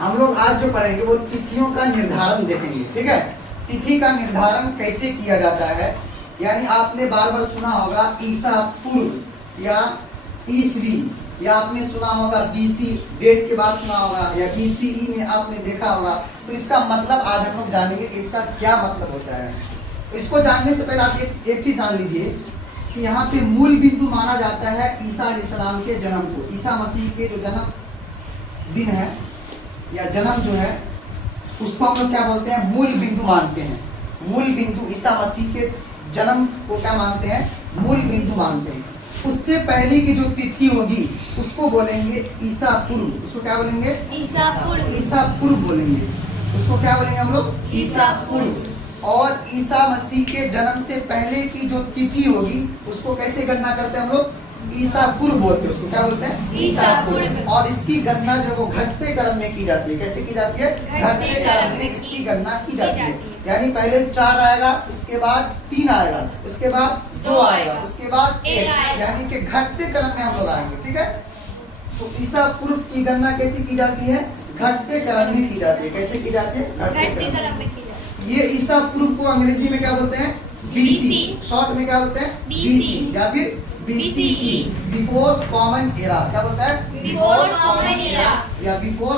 हम लोग आज जो पढ़ेंगे वो तिथियों का निर्धारण देखेंगे। ठीक है, तिथि का निर्धारण कैसे किया जाता है, यानी आपने बार बार सुना होगा ईसा पूर्व या ईसवी, या आपने सुना होगा बीसी, डेट के बाद सुना होगा, या बीसीई में आपने देखा होगा। तो इसका मतलब आज हम लोग जानेंगे कि इसका क्या मतलब होता है। इसको जानने से पहले आप एक चीज जान लीजिए कि यहाँ पे मूल बिंदु माना जाता है ईसा अलैहिस्सलाम के जन्म को। ईसा मसीह के जो जन्म दिन है या जन्म जो है उसको हम लोग क्या बोलते हैं, मूल बिंदु मानते हैं। मूल बिंदु ईसा मसीह के जन्म को क्या मानते हैं, मूल बिंदु मानते हैं। उससे पहले की जो तिथि होगी उसको बोलेंगे ईसा पूर्व। उसको क्या बोलेंगे, ईसा पूर्व। ईसा पूर्व बोलेंगे। उसको क्या बोलेंगे हम लोग, ईसा पूर्व। और ईसा मसीह के जन्म से पहले की जो तिथि होगी उसको कैसे गणना करते हैं हम लोग, ईसा पूर्व बोलते हैं। उसको क्या बोलते हैं, ईसा पूर्व। और इसकी गणना जो वो घटते क्रम में की जाती है। कैसे की जाती है, घटते क्रम में इसकी गणना की जाती है। यानी पहले 4 आएगा, उसके बाद 3 आएगा, उसके बाद 2 आएगा, उसके बाद 1, यानी कि घटते क्रम में हम लोग आएंगे। ठीक है, तो ईसा पूर्व की गणना कैसे की जाती है, घटते क्रम में की जाती है। कैसे की जाती है, घटते क्रम में की जाती है। ये ईसा पूर्व को अंग्रेजी में क्या बोलते हैं, बीसी, BC। शॉर्ट में क्या बोलते हैं, BC, या फिर बीसीई, बिफोर कॉमन एरा। क्या बोलता है, बिफोर कॉमन एरा, या बिफोर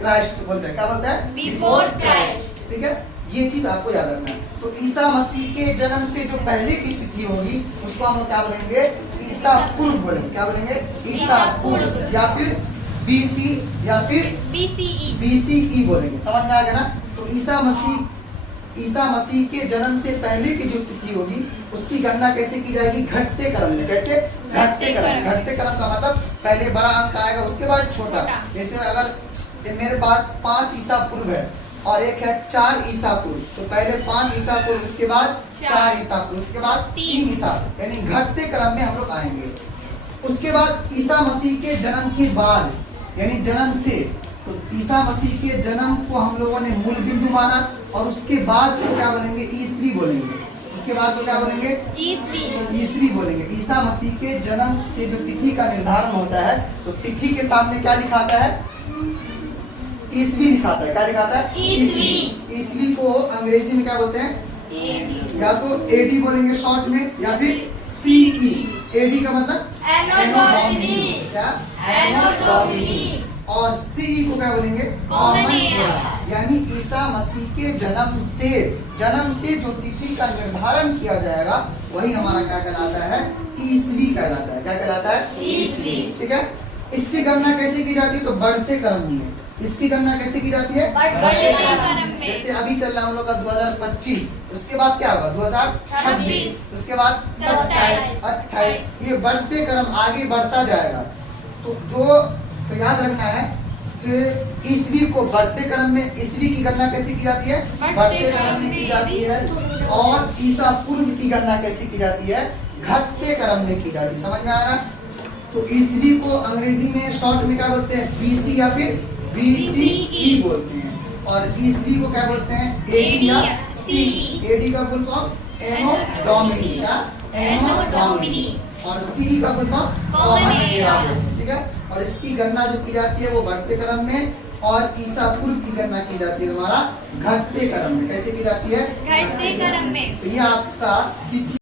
क्राइस्ट बोलते हैं। क्या बोलता है, बिफोर क्राइस्ट। ठीक है, ये चीज आपको याद रखना है। तो ईसा मसीह के जन्म से जो पहले की तिथि होगी उसको हम लोग क्या बोलेंगे, ईसा पूर्व बोलेंगे। क्या बोलेंगे, ईसा पूर्व, या फिर बीसी, या फिर बीसीई बोलेंगे। समझ में आ गया ना। तो ईसा मसीह के जन्म से पहले की जो तिथि होगी उसकी गणना कैसे की जाएगी, घटते क्रम में। कैसे, घटते क्रम। घटते क्रम का मतलब पहले बड़ा अंक आएगा उसके बाद छोटा। जैसे अगर मेरे पास 5 ईसा पूर्व है और एक है 4 ईसा पूर्व, तो पहले 5 ईसा पूर्व, उसके बाद 4 ईसा पूर्व, उसके बाद 3 ईसा, यानी घटते क्रम में हम लोग आएंगे। उसके बाद ईसा मसीह के जन्म के बाद, यानी जन्म से, तो ईसा मसीह के जन्म को हम लोगों ने मूल बिंदु माना, और उसके बाद को क्या बोलेंगे, ईसवी बोलेंगे। उसके बाद को क्या बोलेंगे, ईसवी बोलेंगे। ईसा मसीह के जन्म से जो तिथि का निर्धारण होता है तो तिथि के सामने क्या लिखाता है, ईसवी लिखाता है। क्या लिखाता है, ईसवी। ईसवी को अंग्रेजी में क्या बोलते हैं, या तो एडी बोलेंगे शॉर्ट में, या फिर सीई। एडी का मतलब एनो डोमिनी, क्या, एनो डोमिनी। और सीई को क्या बोलेंगे, कॉमन एरा। यानी ईसा मसीह के जन्म से जो तिथि का निर्धारण किया जाएगा वही हमारा क्या कहलाता है, ईसवी कहलाता है। क्या कहलाता है, ईसवी। ठीक है। इसकी गणना कैसे की जाती है, तो बढ़ते क्रम में। इसकी गणना कैसे की जाती है, बढ़ते क्रम में। जैसे अभी चल रहा हम लोग का 2025, उसके बाद क्या होगा 2026, उसके बाद 27, 28, ये बढ़ते क्रम आगे बढ़ता जाएगा। तो याद रखना है कि ईसवी को बढ़ते क्रम में, ईसवी की गणना कैसे की जाती है, बढ़ते क्रम में की जाती है। और ईसा पूर्व की गणना कैसे की जाती है, घटते क्रम में की जाती है। समझ में आ रहा। तो ईसवी को अंग्रेजी में शॉर्ट में क्या बोलते हैं, बीसी या फिर बीसीई बोलते हैं। और ईसवी को क्या बोलते हैं, एडी या सीई। एडी का फुल फॉर्म एनो डोमिनी, या एनो डोमिनी, और सीई का फुल फॉर्म कॉमन एरा। ठीक है, और इसकी गणना जो की जाती है वो बढ़ते क्रम में, और ईसा पूर्व की गणना की जाती है हमारा घटते क्रम में। कैसे की जाती है, घटते क्रम में। तो ये आपका तिथि